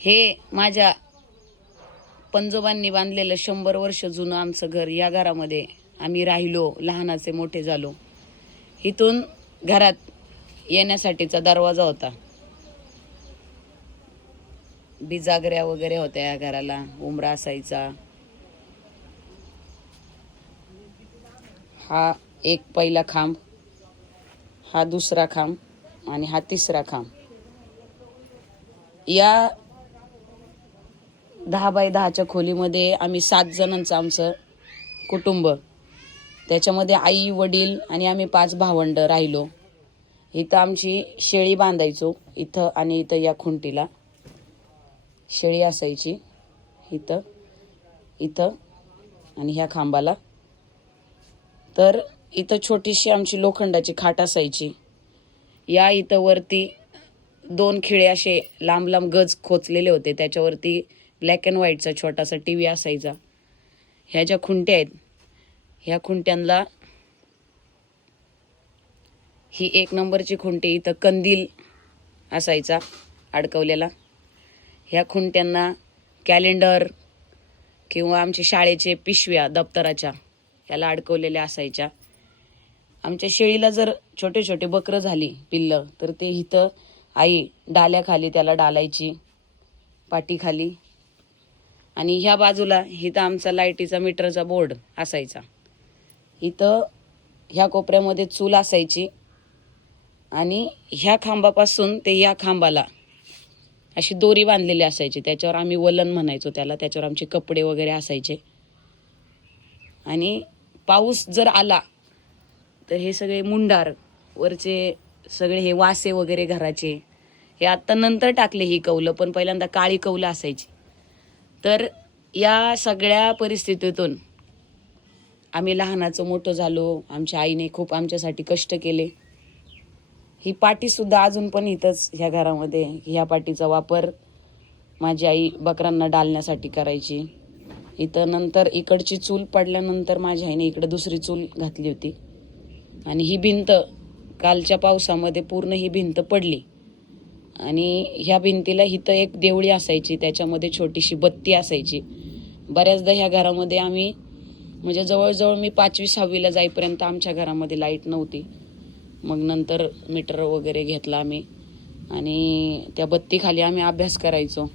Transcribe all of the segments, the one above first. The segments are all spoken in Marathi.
हे माझ्या पंजोबांनी बांधलेलं शंभर वर्ष जुनं आमचं घर या घरामध्ये आम्ही राहिलो लहानाचे मोठे झालो. इथून घरात येण्यासाठीचा दरवाजा होता. बिजागऱ्या वगैरे होत्या या घराला उमरा असायचा. हा एक पहिला खांब हा दुसरा खांब आणि हा तिसरा खांब. या दहा बाय दहाच्या खोलीमध्ये आम्ही सात जणांचं आमचं कुटुंब. त्याच्यामध्ये आई वडील आणि आम्ही पाच भावंड राहिलो. इथं आमची शेळी बांधायचो इथं आणि इथं या खुंटीला. शेळी असायची इथं इथं आणि ह्या खांबाला. तर इथं छोटीशी आमची लोखंडाची खाट असायची. या इथं वरती दोन खिळे असे लांब लांब गज खोचलेले होते. त्याच्यावरती ब्लॅक अँड व्हाईटचा छोटासा टी व्ही असायचा. ह्या ज्या खुंट्या आहेत ह्या खुंट्यांना ही एक नंबरची खुंटी इथं कंदील असायचा अडकवलेला. ह्या खुंट्यांना कॅलेंडर किंवा आमच्या शाळेचे पिशव्या दप्तराच्या याला अडकवलेल्या असायच्या. आमच्या शेळीला जर छोटे छोटे बकरं झाली पिल्लं तर ते इथं आई डाल्याखाली त्याला डालायची पाठीखाली आणि ह्या बाजूला इथं आमचा लाईटीचा मीटरचा बोर्ड असायचा. इथं ह्या कोपऱ्यामध्ये चूल असायची आणि ह्या खांबापासून ते ह्या खांबाला अशी दोरी बांधलेली असायची. त्याच्यावर आम्ही वलन म्हणायचो त्याला त्याच्यावर आमचे कपडे वगैरे असायचे. आणि पाऊस जर आला तर हे सगळे मुंडार वरचे सगळे हे वासे वगैरे घराचे हे आत्ता नंतर टाकले ही कौलं पण पहिल्यांदा काळी कौलं असायची. तर या सगळ्या परिस्थितीतून आम्ही लहानाचं मोठं झालो. आमच्या आईने खूप आमच्यासाठी कष्ट केले. ही पाटीसुद्धा अजून पण इथंच ह्या घरामध्ये. ह्या पाटीचा वापर माझी आई बकरांना डालण्यासाठी करायची. इथं नंतर इकडची चूल पडल्यानंतर माझ्या आईने इकडं दुसरी चूल घातली होती. आणि ही भिंत कालच्या पावसामध्ये पूर्ण ही भिंत पडली. आणि ह्या भिंतीला इथं एक देवळी असायची त्याच्यामध्ये छोटीशी बत्ती असायची. बऱ्याचदा ह्या घरामध्ये आम्ही म्हणजे जवळजवळ मी पाचवी सहावीला जाईपर्यंत आमच्या घरामध्ये लाइट नव्हती. मग नंतर मीटर वगैरे घेतला आम्ही. आणि त्या बत्तीखाली आम्ही अभ्यास करायचो.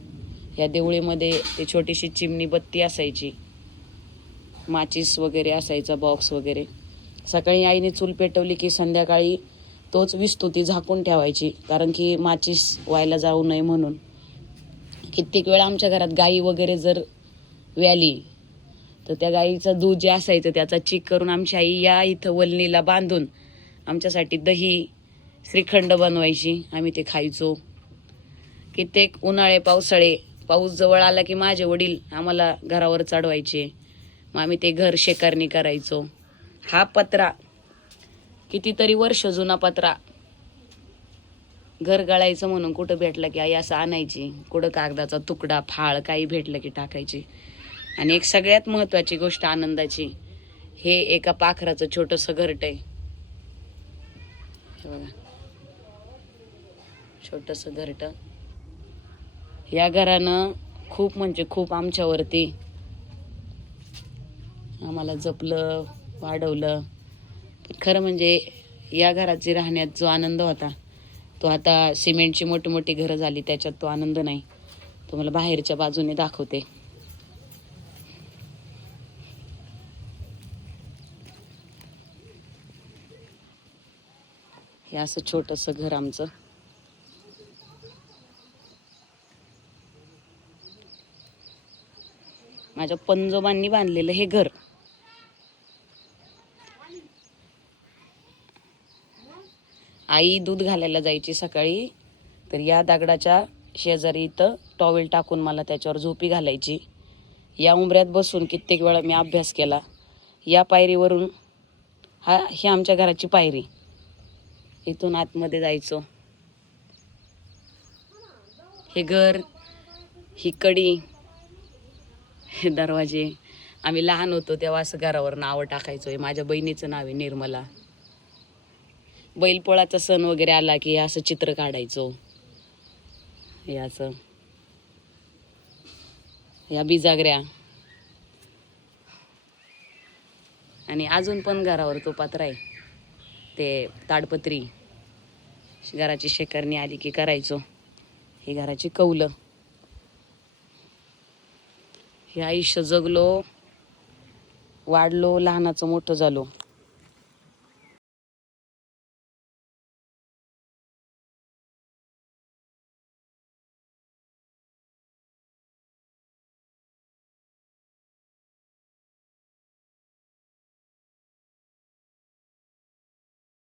या देवळीमध्ये ते छोटीशी चिमणी बत्ती असायची. माचीस वगैरे असायचा बॉक्स वगैरे. सकाळी आईने चूल पेटवली की संध्याकाळी तोच विस्तुती झाकून ठेवायची कारण की माचीस व्हायला जाऊ नये म्हणून. कित्येक वेळा आमच्या घरात गाई वगैरे जर व्याली तर त्या गाईचं दूध जे असायचं त्याचा चीक करून आमची आई या इथं वलनीला बांधून आमच्यासाठी दही श्रीखंड बनवायची. आम्ही ते खायचो. कित्येक उन्हाळे पावसाळे पाऊस जवळ आला की माझे वडील आम्हाला घरावर चढवायचे. मग आम्ही ते घर शेकारणी करायचो. हा पत्रा कितीतरी वर्ष जुना पत्रा. घर गळायचं म्हणून कुठं भेटलं की आई असं आणायची. कुठं कागदाचा तुकडा फाळ काही भेटलं की टाकायची. आणि एक सगळ्यात महत्वाची गोष्ट आनंदाची हे एका पाखराचं छोटंसं घरट आहे. हे बघा. छोटंसं घरट. या घरानं खूप म्हणजे खूप आमच्यावरती आम्हाला जपलं वाढवलं. खरं म्हणजे या घराची राहण्यात जो आनंद होता तो आता सिमेंटची मोठी मोठी घरं झाली त्याच्यात तो आनंद नाही. तुम्हाला बाहेरच्या बाजूने दाखवते. हे असं छोटंसं घर आमचं. माझ्या पंजोबांनी बांधलेलं हे घर. आई दूध घालायला जायची सकाळी तर या दगडाच्या शेजारी इथं टॉवेल टाकून मला त्याच्यावर झोपी घालायची. या उंबऱ्यात बसून कित्येक वेळा मी अभ्यास केला. या पायरीवरून हा ही आमच्या घराची पायरी. इथून आतमध्ये जायचो. हे घर ही कडी हे दरवाजे. आम्ही लहान होतो तेव्हा असं घरावर नावं टाकायचो. हे माझ्या बहिणीचं नाव आहे निर्मला. बैलपोळाचा सण वगैरे आला की असं चित्र काढायचो. हे असं बिजागऱ्या. आणि अजून पण घरावर तो पात्र आहे. ते ताडपत्री. घराची शेखरणी आली की करायचो. ही घराची कौलं. हे आयुष्य जगलो वाढलो लहानाचं मोठं झालो.